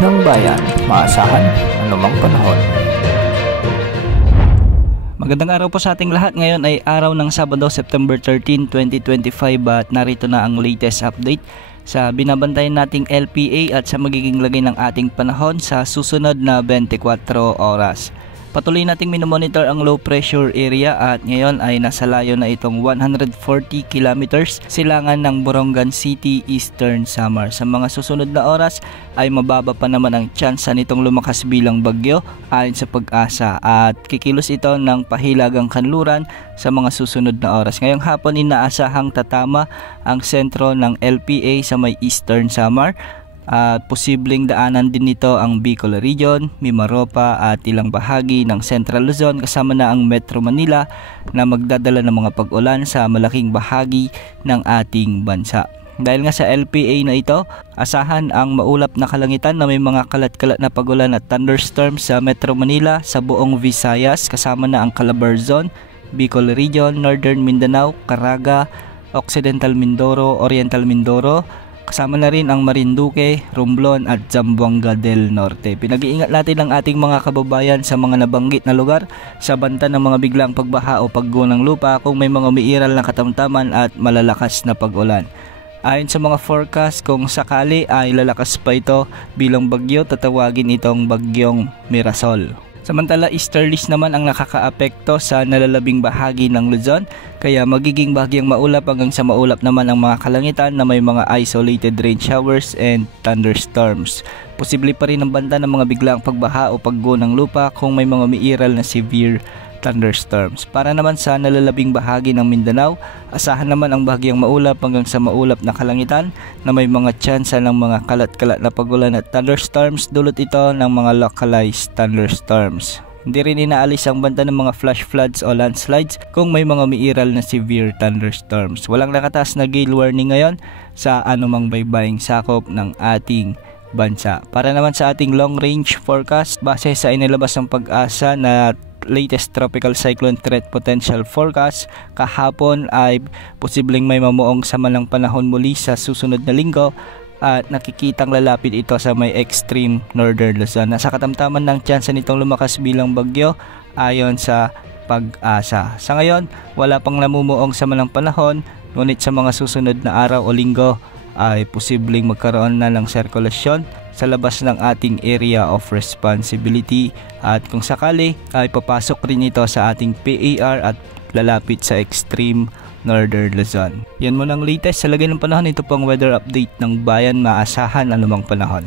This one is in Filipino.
ng bayan, maasahan anumang panahon. Magandang araw po sa ating lahat. Ngayon ay araw ng Sabado, September 13, 2025 at narito na ang latest update sa binabantayan nating LPA at sa magiging lagay ng ating panahon sa susunod na 24 oras. Patuloy nating minomonitor ang low pressure area at ngayon ay nasa layo na itong 140 kilometers silangan ng Borongan City, Eastern Samar. Sa mga susunod na oras ay mababa pa naman ang tsansa nitong lumakas bilang bagyo ayon sa Pag-asa at kikilos ito ng pahilagang kanluran sa mga susunod na oras. Ngayong hapon inaasahang tatama ang sentro ng LPA sa may Eastern Samar. Posibleng daanan din nito ang Bicol Region, Mimaropa at ilang bahagi ng Central Luzon kasama na ang Metro Manila na magdadala ng mga pag-ulan sa malaking bahagi ng ating bansa. Dahil nga sa LPA na ito, asahan ang maulap na kalangitan na may mga kalat-kalat na pag-ulan at thunderstorms sa Metro Manila, sa buong Visayas kasama na ang Calabar Zone, Bicol Region, Northern Mindanao, Caraga, Occidental Mindoro, Oriental Mindoro, kasama na rin ang Marinduque, Romblon at Zamboanga del Norte. Pinag-iingat natin ang ating mga kababayan sa mga nabanggit na lugar sa banta ng mga biglang pagbaha o pagguho ng lupa kung may mga umiiral na katamtaman at malalakas na pag-ulan. Ayon sa mga forecast, kung sakali ay lalakas pa ito bilang bagyo, tatawagin itong bagyong Mirasol. Samantala, easterlies naman ang nakakaapekto sa nalalabing bahagi ng Luzon, kaya magiging bahagyang maulap hanggang sa maulap naman ang mga kalangitan na may mga isolated rain showers and thunderstorms. Posible pa rin ang banta ng mga biglang pagbaha o pagguho ng lupa kung may mga umiiral na severe thunderstorms. Para naman sa nalalabing bahagi ng Mindanao, asahan naman ang bahagyang maulap hanggang sa maulap na kalangitan na may mga tsansa ng mga kalat-kalat na pag-ulan at thunderstorms, dulot ito ng mga localized thunderstorms. Hindi rin inaalis ang banta ng mga flash floods o landslides kung may mga umiiral na severe thunderstorms. Walang nakataas na gale warning ngayon sa anumang baybaying sakop ng ating bansa. Para naman sa ating long range forecast, base sa inilabas ng Pag-asa na latest tropical cyclone threat potential forecast, kahapon ay posibleng may mamuong sama ng panahon muli sa susunod na linggo at nakikitang lalapit ito sa may extreme northern Luzon. Nasa katamtaman ng tsansa nitong lumakas bilang bagyo ayon sa Pag-asa. Sa ngayon, wala pang namumuong sama ng panahon, ngunit sa mga susunod na araw o linggo ay posibleng magkaroon na ng sirkulasyon sa labas ng ating area of responsibility at kung sakali ay papasok rin ito sa ating PAR at lalapit sa extreme northern Luzon. Yan mo ng latest sa lagay ng panahon. Ito pong weather update ng bayan, maasahan anumang panahon.